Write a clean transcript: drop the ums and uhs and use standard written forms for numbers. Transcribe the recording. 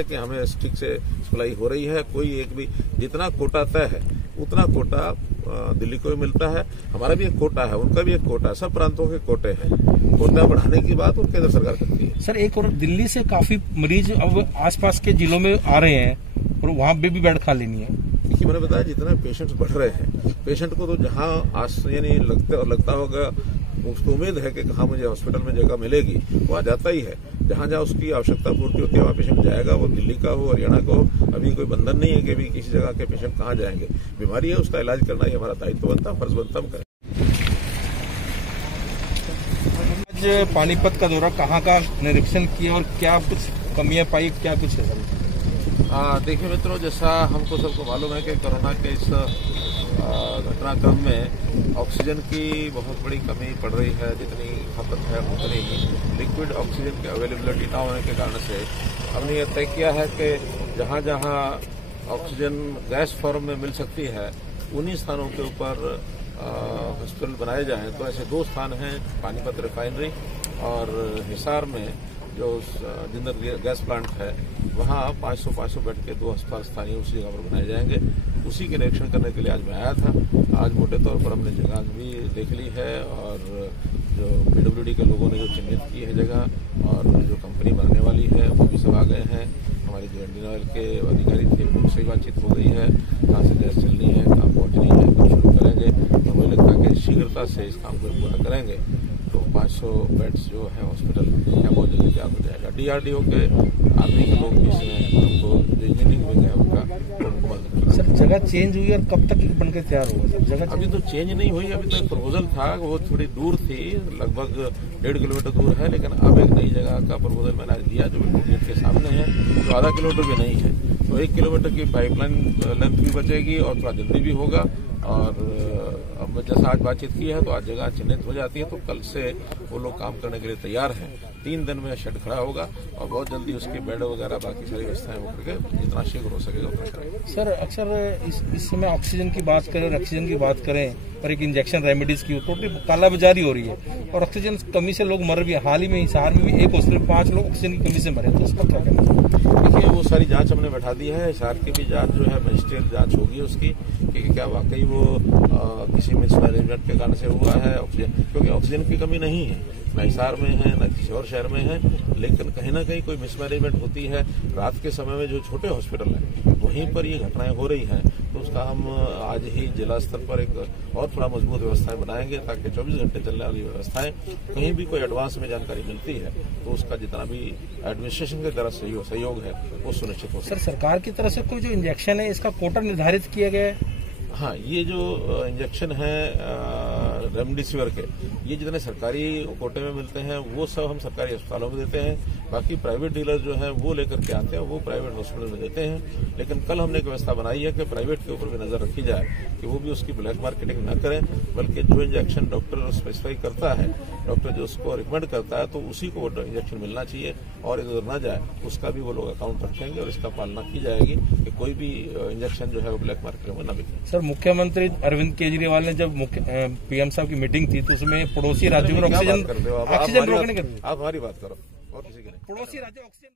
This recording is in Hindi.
है कि हमें ठीक से सप्लाई हो रही है। कोई एक भी जितना कोटा तय है उतना कोटा दिल्ली को भी मिलता है। हमारा भी एक कोटा है, उनका भी एक कोटा है, सब प्रांतों के कोटे हैं। कोटा बढ़ाने की बात और केंद्र सरकार करती है। सर एक और दिल्ली से काफी मरीज अब आसपास के जिलों में आ रहे हैं और वहां पे भी बेड खाली नहीं है। देखिए मैंने बताया जितना पेशेंट्स बढ़ रहे हैं, पेशेंट को तो जहां यानी लगता होगा उसको उम्मीद है कि कहाँ मुझे हॉस्पिटल में जगह मिलेगी, वो आ जाता ही है। जहां जहां उसकी आवश्यकता पूर्ति होती है वहां पेशेंट जाएगा, वो दिल्ली का हो हरियाणा का हो। अभी कोई बंधन नहीं है कि अभी किसी जगह के पेशेंट कहाँ जाएंगे। बीमारी है, उसका इलाज करना ही हमारा दायित्व बनता, फर्ज बनता, हम करें। आज पानीपत का दौरा कहाँ का निरीक्षण किया और क्या कुछ कमियां पाई, क्या कुछ है सर? देखिए मित्रों, जैसा हमको सबको मालूम है कि कोरोना के इस घटनाक्रम में ऑक्सीजन की बहुत बड़ी कमी पड़ रही है। जितनी खपत है उतनी ही लिक्विड ऑक्सीजन की अवेलेबिलिटी न होने के कारण से हमने यह तय किया है कि जहां जहां ऑक्सीजन गैस फॉर्म में मिल सकती है उन्हीं स्थानों के ऊपर हॉस्पिटल बनाए जाएं। तो ऐसे 2 स्थान हैं, पानीपत रिफाइनरी और हिसार में जो जिंदल गैस प्लांट है, वहाँ 500 बेड के 2 अस्पताल स्थानीय उसी जगह पर बनाए जाएंगे। उसी के निरीक्षण करने के लिए आज मैं आया था। आज मोटे तौर पर हमने जगह भी देख ली है और जो पीडब्ल्यूडी के लोगों ने जो चिन्हित की है जगह और जो कंपनी बनने वाली है वो भी सब आ गए हैं। हमारे जो इंडियन ऑयल के अधिकारी थे उनसे बातचीत हो गई है, कहाँ से गैस चलनी है, कहाँ पहुँचनी है, कुछ शुरू करेंगे। तो मुझे लगता है कि शीघ्रता से इस काम को पूरा करेंगे तो 500 बेड्स जो है हॉस्पिटल या बहुत जल्दी तैयार हो जाएगा। डीआरडीओ के आर्मी के लोग भी इसमें हमको जो इंजीनियरिंग विंग है उनका उनको मदद कर। सर जगह चेंज हुई और कब तक बनकर तैयार होगा सर? जगह अभी तो चेंज नहीं हुई, अभी तो एक प्रपोजल था, वो थोड़ी दूर थी, लगभग 1.5 किलोमीटर दूर है। लेकिन अब एक नई जगह का प्रपोजल मैंने आज दिया जो गेट के सामने है, जो आधा किलोमीटर भी नहीं है। तो 1 किलोमीटर की पाइपलाइन लेंथ भी बचेगी और थोड़ा जल्दी भी होगा। और अब जैसा आज बातचीत की है तो आज जगह चिन्हित हो जाती है, तो कल से वो लोग काम करने के लिए तैयार हैं। 3 दिन में शेड खड़ा होगा और बहुत जल्दी उसके बेड वगैरह बाकी सारी व्यवस्थाएं वो करके जितना शीघ्र हो सकेगा उतना करेंगे। सर अक्सर इस समय ऑक्सीजन की बात करें, ऑक्सीजन की बात करें और एक इंजेक्शन रेमेडीज की टोटली कालाबाजारी हो रही है और ऑक्सीजन कमी से लोग मर भी। हाल ही में हिसार में भी एक हॉस्पिटल 5 लोग ऑक्सीजन की कमी से मरे, तो उसका क्या कहना? देखिए वो सारी जांच हमने बैठा दी है। हिसार की भी जांच जो है मजिस्ट्रियल जांच होगी उसकी कि क्या वाकई वो किसी मिसमैनेजमेंट के कारण से हुआ है ऑक्सीजन, क्योंकि ऑक्सीजन की कमी नहीं है, न हिसार में है न किसी और शहर में है, लेकिन कहीं ना कहीं कोई मिसमैनेजमेंट होती है। रात के समय में जो छोटे हॉस्पिटल हैं वहीं पर ये घटनाएं हो रही हैं, तो उसका हम आज ही जिला स्तर पर एक और थोड़ा मजबूत व्यवस्थाएं बनाएंगे ताकि 24 घंटे चलने वाली व्यवस्थाएं कहीं भी कोई एडवांस में जानकारी मिलती है तो उसका जितना भी एडमिनिस्ट्रेशन की तरफ से सहयोग है वो सुनिश्चित हो। सर सरकार की तरफ से कोई जो इंजेक्शन है इसका कोटा निर्धारित किया गया है? हाँ, ये जो इंजेक्शन है रेमडेसिविर के, ये जितने सरकारी कोटे में मिलते हैं वो सब हम सरकारी अस्पतालों में देते हैं। बाकी प्राइवेट डीलर जो है वो लेकर के आते हैं, वो प्राइवेट हॉस्पिटल में देते हैं। लेकिन कल हमने एक व्यवस्था बनाई है कि प्राइवेट के ऊपर भी नजर रखी जाए कि वो भी उसकी ब्लैक मार्केटिंग न करें, बल्कि जो इंजेक्शन डॉक्टर स्पेसिफाई करता है, डॉक्टर जो उसको रिकमेंड करता है, तो उसी को इंजेक्शन मिलना चाहिए और इधर न जाए उसका भी वो लोग अकाउंट रखेंगे और इसका पालना की जाएगी कि कोई भी इंजेक्शन जो है वो ब्लैक मार्केट में न बिके। सर मुख्यमंत्री अरविंद केजरीवाल ने जब पीएम साहब की मीटिंग थी तो उसमें पड़ोसी राज्यों में ऑक्सीजन रोकने के, आप हमारी बात करो और किसी की नहीं। पड़ोसी राज्य ऑक्सीजन